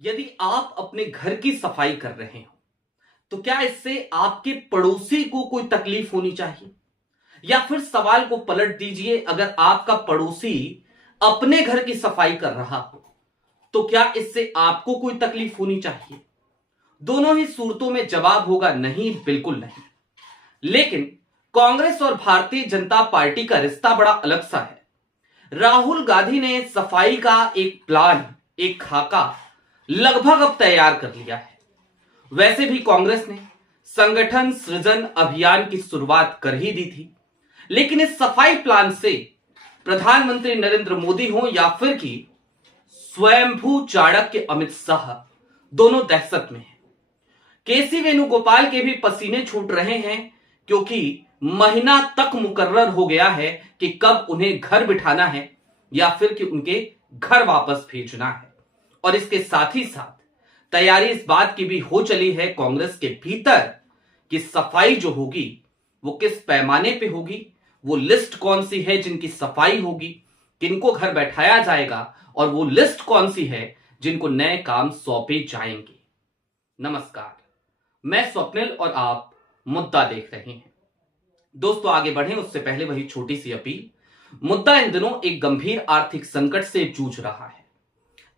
यदि आप अपने घर की सफाई कर रहे हो तो क्या इससे आपके पड़ोसी को कोई तकलीफ होनी चाहिए? या फिर सवाल को पलट दीजिए, अगर आपका पड़ोसी अपने घर की सफाई कर रहा हो तो क्या इससे आपको कोई तकलीफ होनी चाहिए? दोनों ही सूरतों में जवाब होगा नहीं, बिल्कुल नहीं। लेकिन कांग्रेस और भारतीय जनता पार्टी का रिश्ता बड़ा अलग सा है। राहुल गांधी ने सफाई का एक प्लान, एक खाका लगभग अब तैयार कर लिया है। वैसे भी कांग्रेस ने संगठन सृजन अभियान की शुरुआत कर ही दी थी, लेकिन इस सफाई प्लान से प्रधानमंत्री नरेंद्र मोदी हो या फिर कि स्वयंभू चाणक्य अमित शाह, दोनों दहशत में हैं। केसी वेणुगोपाल के भी पसीने छूट रहे हैं, क्योंकि महीना तक मुकर्रर हो गया है कि कब उन्हें घर बिठाना है या फिर कि उनके घर वापस भेजना है। और इसके साथ ही साथ तैयारी इस बात की भी हो चली है कांग्रेस के भीतर कि सफाई जो होगी वो किस पैमाने पे होगी, वो लिस्ट कौन सी है जिनकी सफाई होगी, किनको घर बैठाया जाएगा, और वो लिस्ट कौन सी है जिनको नए काम सौंपे जाएंगे। नमस्कार, मैं स्वप्निल और आप मुद्दा देख रहे हैं। दोस्तों, आगे बढ़े उससे पहले वही छोटी सी अपील। मुद्दा इन दिनों एक गंभीर आर्थिक संकट से जूझ रहा है।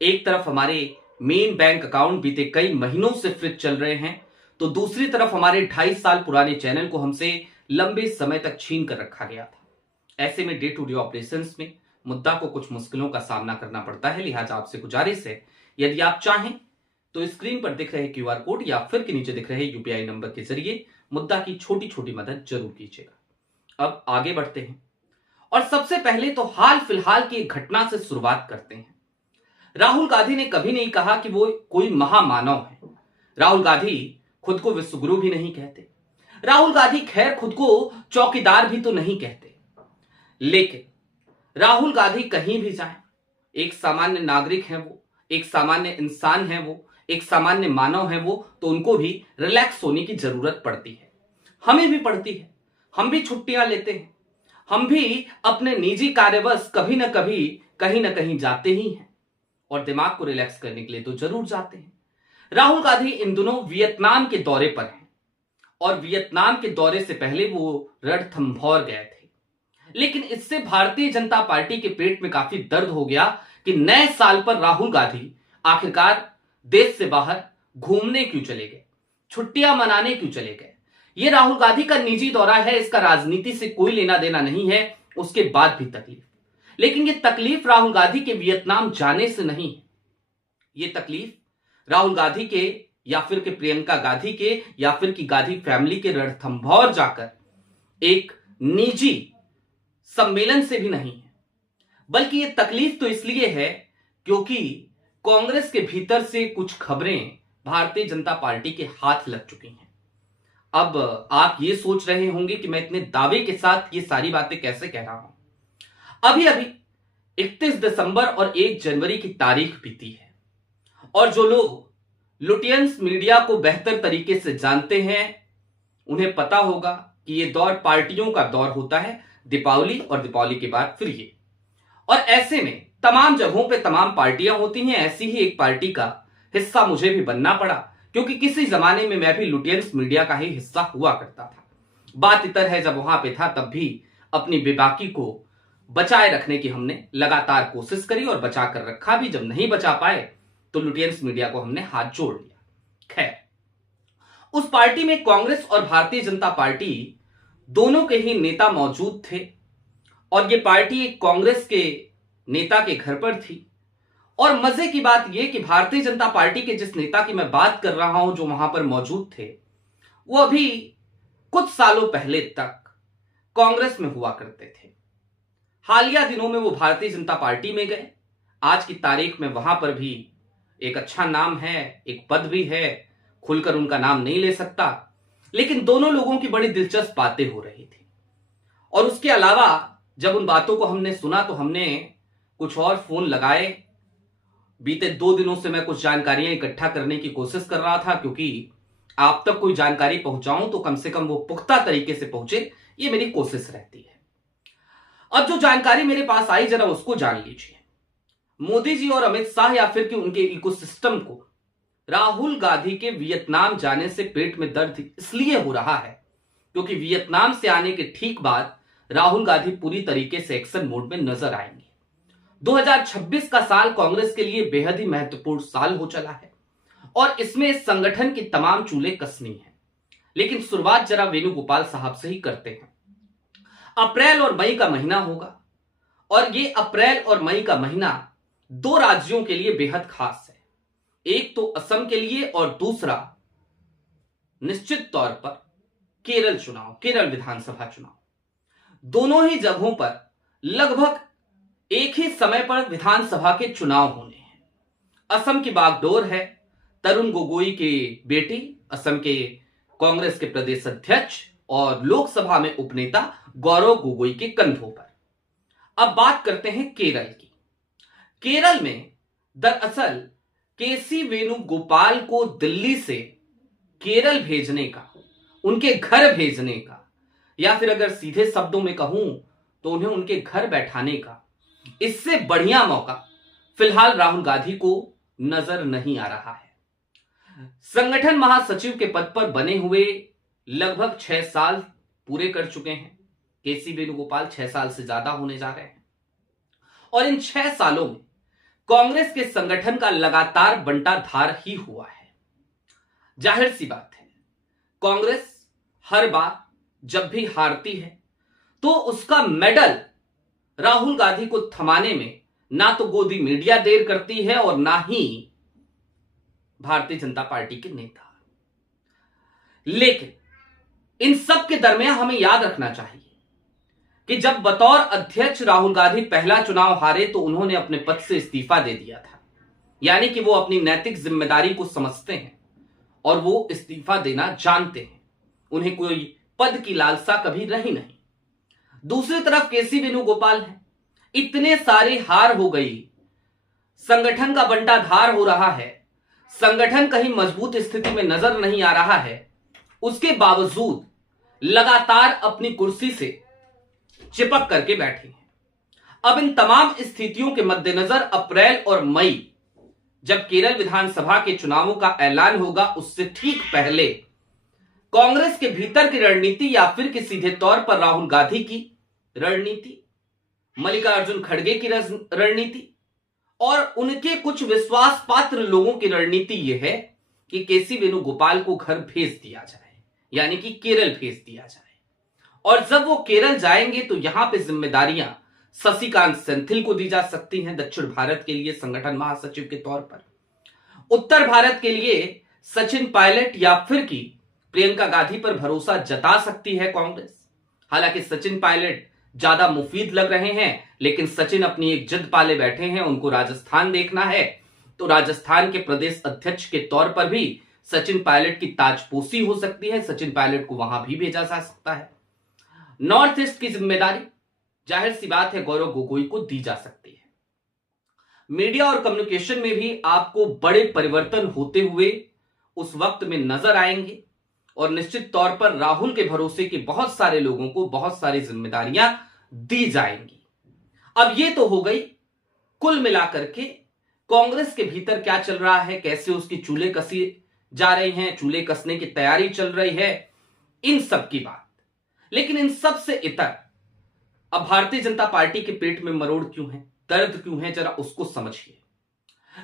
एक तरफ हमारे मेन बैंक अकाउंट बीते कई महीनों से फ्रीज चल रहे हैं, तो दूसरी तरफ हमारे 2.5 साल पुराने चैनल को हमसे लंबे समय तक छीन कर रखा गया था। ऐसे में डे टू डे ऑपरेशंस में मुद्दा को कुछ मुश्किलों का सामना करना पड़ता है। लिहाजा आपसे गुजारिश है, यदि आप चाहें तो स्क्रीन पर दिख रहे क्यूआर कोड या फिर के नीचे दिख रहे यूपीआई नंबर के जरिए मुद्दा की छोटी छोटी मदद जरूर कीजिएगा। अब आगे बढ़ते हैं और सबसे पहले तो हाल फिलहाल की एक घटना से शुरुआत करते हैं। राहुल गांधी ने कभी नहीं कहा कि वो कोई महामानव है। राहुल गांधी खुद को विश्वगुरु भी नहीं कहते। राहुल गांधी खैर खुद को चौकीदार भी तो नहीं कहते। लेकिन राहुल गांधी कहीं भी जाए, एक सामान्य नागरिक है वो, एक सामान्य इंसान है वो, एक सामान्य मानव है वो, तो उनको भी रिलैक्स होने की जरूरत पड़ती है। हमें भी पड़ती है। हम भी छुट्टियां लेते हैं। हम भी अपने निजी कार्यवश कभी ना कभी कहीं ना कहीं जाते ही हैं और दिमाग को रिलैक्स करने के लिए तो जरूर जाते हैं। राहुल गांधी इन दिनों वियतनाम के दौरे पर हैं और वियतनाम के दौरे से पहले वो रणथंभौर गए थे। लेकिन इससे भारतीय जनता पार्टी के पेट में काफी दर्द हो गया कि नए साल पर राहुल गांधी आखिरकार देश से बाहर घूमने क्यों चले गए, छुट्टियां मनाने क्यों चले गए। ये राहुल गांधी का निजी दौरा है, इसका राजनीति से कोई लेना देना नहीं है। उसके बाद भी तकलीफ, लेकिन ये तकलीफ राहुल गांधी के वियतनाम जाने से नहीं है। ये तकलीफ राहुल गांधी के या फिर के प्रियंका गांधी के या फिर की गांधी फैमिली के रणथंभौर जाकर एक निजी सम्मेलन से भी नहीं है, बल्कि ये तकलीफ तो इसलिए है क्योंकि कांग्रेस के भीतर से कुछ खबरें भारतीय जनता पार्टी के हाथ लग चुकी हैं। अब आप ये सोच रहे होंगे कि मैं इतने दावे के साथ ये सारी बातें कैसे कह रहा हूं। अभी अभी 31 दिसंबर और 1 जनवरी की तारीख बीती है और जो लोग लुटियंस मीडिया को बेहतर तरीके से जानते हैं उन्हें पता होगा कि ये दौर पार्टियों का दौर होता है, दीपावली और दीपावली के बाद फिर ये। और ऐसे में तमाम जगहों पे तमाम पार्टियां होती हैं। ऐसी ही एक पार्टी का हिस्सा मुझे भी बनना पड़ा, क्योंकि किसी जमाने में मैं भी लुटियंस मीडिया का ही हिस्सा हुआ करता था। बात इतर है, जब वहां पे था तब भी अपनी बेबाकी को बचाए रखने की हमने लगातार कोशिश करी और बचा कर रखा भी। जब नहीं बचा पाए तो लुटियंस मीडिया को हमने हाथ जोड़ लिया। खैर, उस पार्टी में कांग्रेस और भारतीय जनता पार्टी दोनों के ही नेता मौजूद थे और ये पार्टी एक कांग्रेस के नेता के घर पर थी। और मजे की बात यह कि भारतीय जनता पार्टी के जिस नेता की मैं बात कर रहा हूं जो वहां पर मौजूद थे, वो अभी कुछ सालों पहले तक कांग्रेस में हुआ करते थे। हालिया दिनों में वो भारतीय जनता पार्टी में गए। आज की तारीख में वहां पर भी एक अच्छा नाम है, एक पद भी है, खुलकर उनका नाम नहीं ले सकता, लेकिन दोनों लोगों की बड़ी दिलचस्प बातें हो रही थी। और उसके अलावा जब उन बातों को हमने सुना तो हमने कुछ और फोन लगाए। बीते 2 दिनों से मैं कुछ जानकारियां इकट्ठा करने की कोशिश कर रहा था, क्योंकि आप तक कोई जानकारी पहुंचाऊं तो कम से कम वो पुख्ता तरीके से पहुंचे, ये मेरी कोशिश रहती है। अब जो जानकारी मेरे पास आई, जरा उसको जान लीजिए। मोदी जी और अमित शाह या फिर कि उनके इकोसिस्टम को राहुल गांधी के वियतनाम जाने से पेट में दर्द इसलिए हो रहा है क्योंकि वियतनाम से आने के ठीक बाद राहुल गांधी पूरी तरीके से एक्शन मोड में नजर आएंगे। 2026 का साल कांग्रेस के लिए बेहद ही महत्वपूर्ण साल हो चला है और इसमें इस संगठन की तमाम चूल्हे कसनी है। लेकिन शुरुआत जरा वेणुगोपाल साहब से ही करते हैं। अप्रैल और मई का महीना होगा और ये अप्रैल और मई का महीना दो राज्यों के लिए बेहद खास है। एक तो असम के लिए और दूसरा निश्चित तौर पर केरल चुनाव, केरल विधानसभा चुनाव। दोनों ही जगहों पर लगभग एक ही समय पर विधानसभा के चुनाव होने हैं। असम की बागडोर है तरुण गोगोई के बेटे, असम के कांग्रेस के प्रदेश अध्यक्ष और लोकसभा में उपनेता गौरव गोगोई के कंधों पर। अब बात करते हैं केरल की। केरल में दरअसल केसी वेणुगोपाल को दिल्ली से केरल भेजने का, उनके घर भेजने का, या फिर अगर सीधे शब्दों में कहूं तो उन्हें उनके घर बैठाने का, इससे बढ़िया मौका फिलहाल राहुल गांधी को नजर नहीं आ रहा है। संगठन महासचिव के पद पर बने हुए लगभग 6 साल पूरे कर चुके हैं केसी वेणुगोपाल, 6 साल से ज्यादा होने जा रहे हैं और इन 6 सालों में कांग्रेस के संगठन का लगातार बंटाधार ही हुआ है। जाहिर सी बात है, कांग्रेस हर बार जब भी हारती है तो उसका मेडल राहुल गांधी को थमाने में ना तो गोदी मीडिया देर करती है और ना ही भारतीय जनता पार्टी के नेता। लेकिन इन सब के दरमियान हमें याद रखना चाहिए कि जब बतौर अध्यक्ष राहुल गांधी पहला चुनाव हारे तो उन्होंने अपने पद से इस्तीफा दे दिया था। यानी कि वो अपनी नैतिक जिम्मेदारी को समझते हैं और वो इस्तीफा देना जानते हैं। उन्हें कोई पद की लालसा कभी रही नहीं। दूसरी तरफ केसी वेणुगोपाल है, इतने सारे हार हो गई, संगठन का बंटाधार हो रहा है, संगठन कहीं मजबूत स्थिति में नजर नहीं आ रहा है, उसके बावजूद लगातार अपनी कुर्सी से चिपक करके बैठे हैं। अब इन तमाम स्थितियों के मद्देनजर अप्रैल और मई जब केरल विधानसभा के चुनावों का ऐलान होगा, उससे ठीक पहले कांग्रेस के भीतर की रणनीति या फिर कि सीधे तौर पर राहुल गांधी की रणनीति, मल्लिकार्जुन खड़गे की रणनीति और उनके कुछ विश्वास पात्र लोगों की रणनीति यह है कि केसी वेणुगोपाल को घर भेज दिया जाए, यानी कि केरल भेज दिया जाए। और जब वो केरल जाएंगे तो यहां पे जिम्मेदारियां शशिकांत सेंथिल को दी जा सकती हैं दक्षिण भारत के लिए संगठन महासचिव के तौर पर। उत्तर भारत के लिए सचिन पायलट या फिर कि प्रियंका गांधी पर भरोसा जता सकती है कांग्रेस। हालांकि सचिन पायलट ज्यादा मुफीद लग रहे हैं, लेकिन सचिन अपनी एक जिद पाले बैठे हैं, उनको राजस्थान देखना है। तो राजस्थान के प्रदेश अध्यक्ष के तौर पर भी सचिन पायलट की ताजपोशी हो सकती है, सचिन पायलट को वहां भी भेजा जा सकता है। नॉर्थ ईस्ट की जिम्मेदारी जाहिर सी बात है गौरव गोगोई को दी जा सकती है। मीडिया और कम्युनिकेशन में भी आपको बड़े परिवर्तन होते हुए उस वक्त में नजर आएंगे और निश्चित तौर पर राहुल के भरोसे के बहुत सारे लोगों को बहुत सारी जिम्मेदारियां दी जाएंगी। अब ये तो हो गई कुल मिलाकर के कांग्रेस के भीतर क्या चल रहा है, कैसे उसकी चूल्हे कसी जा रही हैं, चूल्हे कसने की तैयारी चल रही है, इन सब की बात। लेकिन इन सब से इतर अब भारतीय जनता पार्टी के पेट में मरोड़ क्यों है, दर्द क्यों है, जरा उसको समझिए।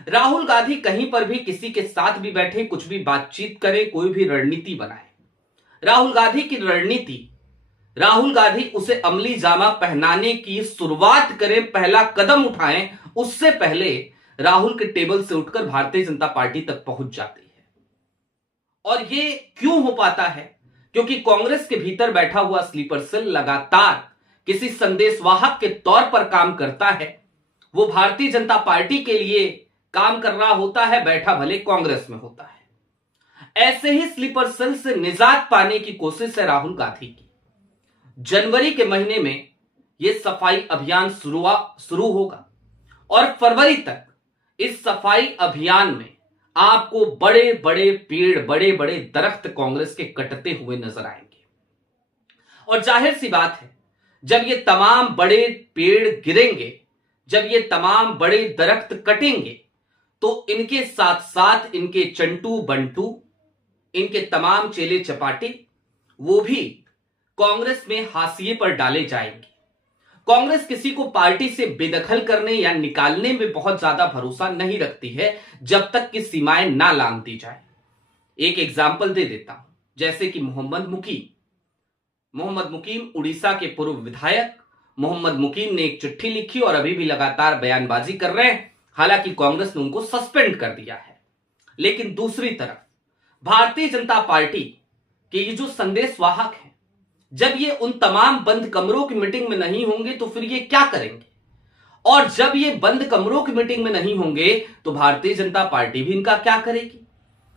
राहुल गांधी कहीं पर भी किसी के साथ भी बैठे, कुछ भी बातचीत करे, कोई भी रणनीति बनाए, राहुल गांधी की रणनीति, राहुल गांधी उसे अमली जामा पहनाने की शुरुआत करें, पहला कदम उठाएं, उससे पहले राहुल के टेबल से उठकर भारतीय जनता पार्टी तक पहुंच जाती है। और ये क्यों हो पाता है? क्योंकि कांग्रेस के भीतर बैठा हुआ स्लीपर सेल लगातार किसी संदेशवाहक के तौर पर काम करता है। वो भारतीय जनता पार्टी के लिए काम कर रहा होता है, बैठा भले कांग्रेस में होता है। ऐसे ही स्लीपर सेल से निजात पाने की कोशिश है राहुल गांधी की। जनवरी के महीने में यह सफाई अभियान शुरू होगा और फरवरी तक इस सफाई अभियान में आपको बड़े बड़े पेड़, बड़े बड़े दरख्त कांग्रेस के कटते हुए नजर आएंगे। और जाहिर सी बात है, जब ये तमाम बड़े पेड़ गिरेंगे जब ये तमाम बड़े दरख्त कटेंगे तो इनके साथ साथ इनके चंटू बंटू, इनके तमाम चेले चपाटे, वो भी कांग्रेस में हाशिए पर डाले जाएंगे। कांग्रेस किसी को पार्टी से बेदखल करने या निकालने में बहुत ज्यादा भरोसा नहीं रखती है जब तक कि सीमाएं ना लांघ दी जाए। एक एग्जाम्पल दे देता हूं, जैसे कि मोहम्मद मुकीम उड़ीसा के पूर्व विधायक मोहम्मद मुकीम ने एक चिट्ठी लिखी और अभी भी लगातार बयानबाजी कर रहे हैं। हालांकि कांग्रेस ने उनको सस्पेंड कर दिया है। लेकिन दूसरी तरफ भारतीय जनता पार्टी के ये जो संदेश वाहक हैं, जब ये उन तमाम बंद कमरों की मीटिंग में नहीं होंगे तो फिर ये क्या करेंगे? और जब ये बंद कमरों की मीटिंग में नहीं होंगे तो भारतीय जनता पार्टी भी इनका क्या करेगी?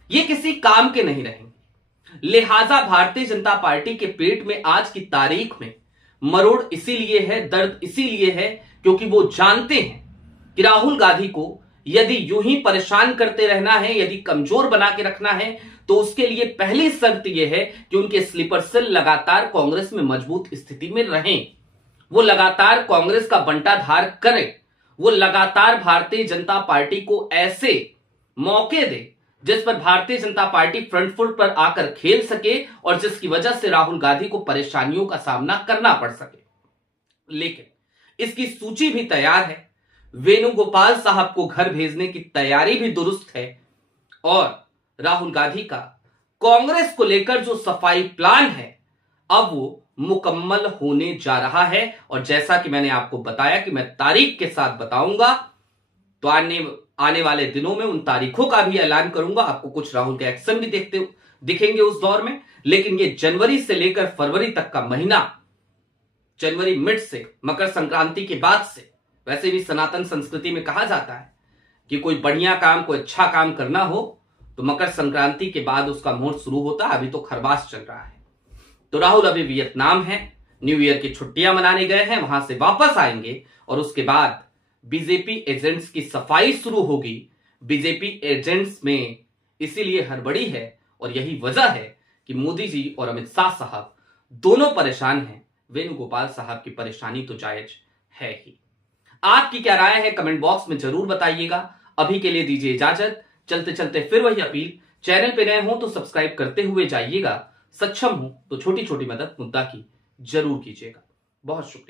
ये किसी काम के नहीं रहेंगे। लिहाजा भारतीय जनता पार्टी के पेट में आज की तारीख में मरोड़ इसीलिए है, दर्द इसीलिए है क्योंकि वो जानते हैं कि राहुल गांधी को यदि यूं ही परेशान करते रहना है, यदि कमजोर बना के रखना है, तो उसके लिए पहली शर्त यह है कि उनके स्लीपर सेल लगातार कांग्रेस में मजबूत स्थिति में रहें, वो लगातार कांग्रेस का बंटाधार करें, वो लगातार भारतीय जनता पार्टी को ऐसे मौके दे जिस पर Bharatiya Janata party front foot पर आकर खेल सके और जिसकी वजह से राहुल गांधी को परेशानियों का सामना करना पड़ सके। लेकिन इसकी सूची भी तैयार है, वेणुगोपाल साहब को घर भेजने की तैयारी भी दुरुस्त है और राहुल गांधी का कांग्रेस को लेकर जो सफाई प्लान है अब वो मुकम्मल होने जा रहा है। और जैसा कि मैंने आपको बताया कि मैं तारीख के साथ बताऊंगा, तो आने वाले दिनों में उन तारीखों का भी ऐलान करूंगा। आपको कुछ राहुल के एक्शन भी दिखेंगे उस दौर में। लेकिन ये जनवरी से लेकर फरवरी तक का महीना, जनवरी मिड से मकर संक्रांति के बाद से, वैसे भी सनातन संस्कृति में कहा जाता है कि कोई बढ़िया काम, कोई अच्छा काम करना हो तो मकर संक्रांति के बाद उसका मुहूर्त शुरू होता है। अभी तो खरबास चल रहा है। तो राहुल अभी वियतनाम है, न्यू ईयर की छुट्टियां मनाने गए हैं, वहां से वापस आएंगे और उसके बाद बीजेपी एजेंट्स की सफाई शुरू होगी। बीजेपी एजेंट्स में इसीलिए हड़बड़ी है और यही वजह है कि मोदी जी और अमित शाह साहब दोनों परेशान हैं। वेणुगोपाल साहब की परेशानी तो जायज है ही। आपकी क्या राय है कमेंट बॉक्स में जरूर बताइएगा। अभी के लिए दीजिए इजाजत। चलते चलते फिर वही अपील, चैनल पे नए हो तो सब्सक्राइब करते हुए जाइएगा, सक्षम हो तो छोटी छोटी मदद मुद्दा की जरूर कीजिएगा। बहुत शुक्रिया।